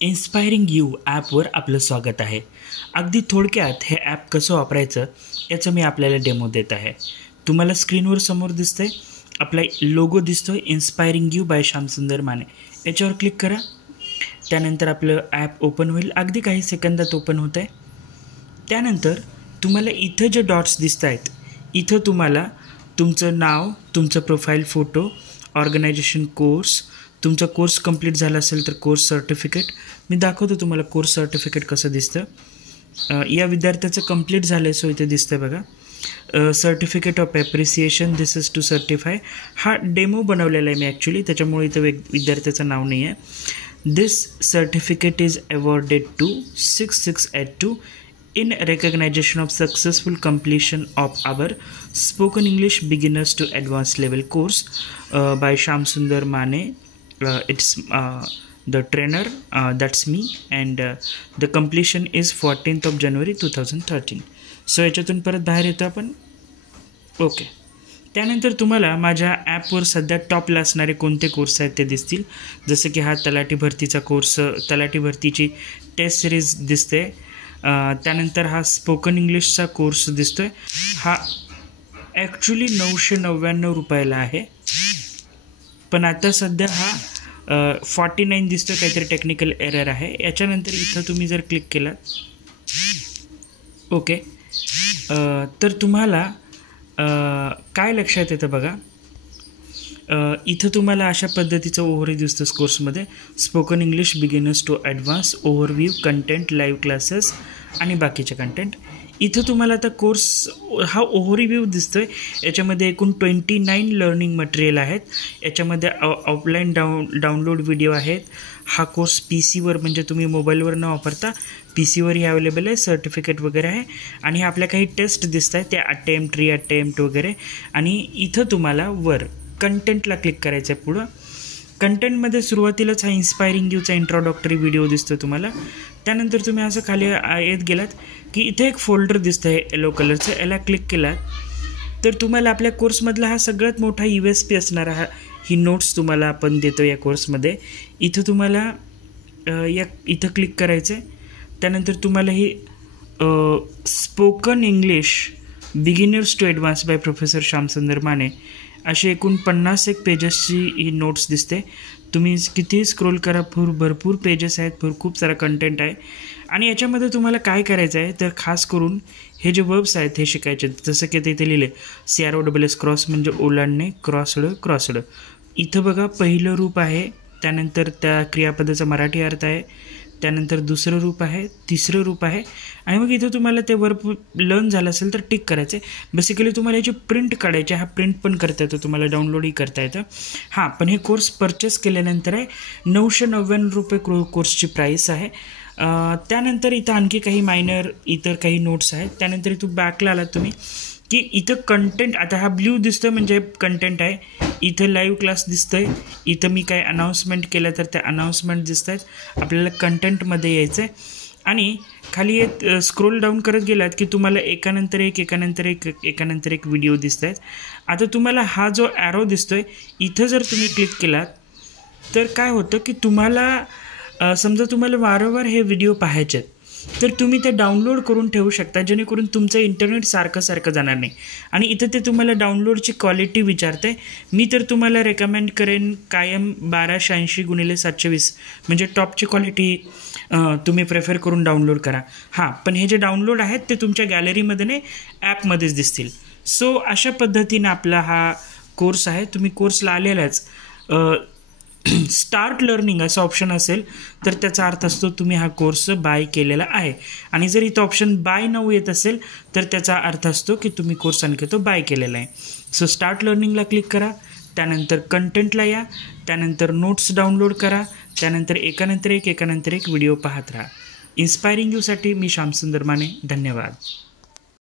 Inspiring you ॲपवर आपलं स्वागत आहे. अगदी थोडक्यात हे ॲप कसं वापरायचं याचं मी आपल्याला डेमो देत आहे. तुम्हाला स्क्रीनवर समोर दिसतंय आपला लोगो दिसतोय inspiring you by Shyamsundar Mane. याच्यावर क्लिक करा. त्यानंतर आपलं ॲप ओपन होईल. अगदी काही सेकंदात ओपन होतं आहे. त्यानंतर तुम्हाला इथं जे डॉट्स दिसत आहेत इथं तुम्हाला तुमचं नाव, तुमचं प्रोफाईल फोटो, ऑर्गनायझेशन, कोर्स, तुमचा कोर्स कंप्लीट झाला असेल तर कोर्स सर्टिफिकेट. मी दाखवतो तुम्हाला कोर्स सर्टिफिकेट कसं दिसतं. या विद्यार्थ्याचं कंप्लीट झालं आहे सो इथे दिसतं बघा. Certificate of appreciation, this is to certify. हा डेमो बनवलेला आहे मी ॲक्च्युली, त्याच्यामुळे इथं विद्यार्थ्याचं नाव नाही आहे. This certificate is awarded to 6682 in recognition of successful completion of our spoken English beginners to advanced level course by Shamsundar Mane. It's the trainer, that's me, and the completion is 14th of January 2013. So याच्यातून परत बाहेर येतो आपण. Okay. त्यानंतर तुम्हाला माझ्या ॲपवर सध्या टॉपला असणारे कोणते कोर्स आहेत ते दिसतील. जसं की हा तलाठी भरतीचा कोर्स, तलाठी भरतीची टेस्ट सिरीज दिसते. त्यानंतर हा स्पोकन इंग्लिशचा कोर्स दिसतोय. हा ॲक्च्युली 999 रुपयाला आहे, पण आता सध्या हा 49 दिसतोय. काहीतरी टेक्निकल एरर आहे. याच्यानंतर इथं तुम्ही जर क्लिक केला ओके तर तुम्हाला काय लक्षात येतं बघा. इथं तुम्हाला अशा पद्धतीचं ओव्हरव्ह्यू दिसतं कोर्समध्ये. Spoken English beginners to advance, overview, content, live classes आणि बाकीचे कंटेंट. इथं तुम्हाला आता कोर्स हा ओव्हरव्ह्यू दिसतो आहे. याच्यामध्ये एकूण 29 लर्निंग मटेरियल आहेत. याच्यामध्ये ऑफलाईन डाउनलोड व्हिडिओ आहेत. हा कोर्स PC वर म्हणजे तुम्ही मोबाईलवर न वापरता PC वरही अवेलेबल आहे. सर्टिफिकेट वगैरे आहे. आणि आपल्या काही टेस्ट दिसत आहेत त्या अटेम्प्ट, रिअटेम्प्ट वगैरे. आणि इथं तुम्हाला वर कंटेंटला क्लिक करायचं आहे. पुढं कंटेंटमध्ये सुरुवातीलाच हा इन्स्पायरिंग यूचा इंट्रोडक्टरी व्हिडिओ दिसतो तुम्हाला. त्यानंतर तुम्ही असं खाली येत गेलात की इथे एक फोल्डर दिसतं आहे येलो कलरचं. याला क्लिक केलात तर तुम्हाला आपल्या कोर्समधला हा सगळ्यात मोठा USP असणारा ही नोट्स तुम्हाला आपण देतो या कोर्समध्ये. इथं तुम्हाला इथं क्लिक करायचं आहे. त्यानंतर तुम्हाला ही spoken English beginners to advance by professor Shyamsundar Mane अशी एकूण 51 पेजेसची ही नोट्स दिसते. तुम्ही कितीही स्क्रोल करा, भरपूर पेजेस आहेत, खूप सारा कंटेंट आहे. आणि याच्यामध्ये तुम्हाला काय करायचं आहे तर खास करून हे जे वर्ब्स आहेत हे शिकायचे. जसं की ते इथे लिहिले CROSS क्रॉस म्हणजे ओलांडणे, क्रॉसड. इथं बघा पहिलं रूप आहे. त्यानंतर त्या क्रियापदाचा मराठी अर्थ आहे. त्यानंतर दुसरं रूप आहे, तिसरं रूप आहे. आणि मग इथं तुम्हाला ते वर्ब लर्न झालं असेल तर टिक करायचं आहे. बेसिकली तुम्हाला याची प्रिंट काढायची. हा प्रिंट पण करता येतो, तुम्हाला डाउनलोडही करता येतं. हां, पण हे कोर्स परचेस केल्यानंतर आहे 999 रुपये कोर्सची प्राईस आहे. त्यानंतर इथं आणखी काही मायनर इतर काही नोट्स आहेत. त्यानंतर इथं बॅकला आलात तुम्ही की इथं कंटेंट, आता हा ब्ल्यू दिसतोय म्हणजे कंटेंट आहे. इथं लाईव्ह क्लास दिसतोय. इथं मी काय अनाऊन्समेंट केलं तर त्या अनाऊन्समेंट दिसत आहेत. आपल्याला कंटेंटमध्ये यायचं आहे. आणि खाली स्क्रोल डाऊन करत गेलात की तुम्हाला एकानंतर एक व्हिडिओ दिसत आहेत. आता तुम्हाला हा जो ॲरो दिसतोय इथं जर तुम्ही क्लिक केलात तर काय होतं की तुम्हाला समजा तुम्हाला वारंवार हे व्हिडिओ पाहायचे आहेत तर तुम्ही ते डाउनलोड करून ठेवू शकता, जेणेकरून तुमचं इंटरनेट सारखं जाणार नाही. आणि इथं ते तुम्हाला डाउनलोडची क्वालिटी विचारते. मी तर तुम्हाला रेकमेंड करेन कायम 1280x720 म्हणजे टॉपची क्वालिटी तुम्ही प्रेफर करून डाउनलोड करा. हां, पण हे जे डाउनलोड आहेत ते तुमच्या गॅलरीमध्ये नाही ॲपमध्येच दिसतील. सो अशा पद्धतीनं आपला हा कोर्स आहे. तुम्ही कोर्सला आलेलाच स्टार्ट लर्निंग असं ऑप्शन असेल तर त्याचा अर्थ असतो तुम्ही हा कोर्स बाय केलेला आहे. आणि जर इथं ऑप्शन बाय नाऊ येत असेल तर त्याचा अर्थ असतो की तुम्ही कोर्स आणखी तो बाय केलेला आहे. सो स्टार्ट लर्निंगला क्लिक करा. त्यानंतर कंटेंटला या. त्यानंतर नोट्स डाउनलोड करा. त्यानंतर एकानंतर एक व्हिडिओ पाहत राहा. इन्स्पायरिंग यूसाठी मी श्यामसुंदर माने. धन्यवाद.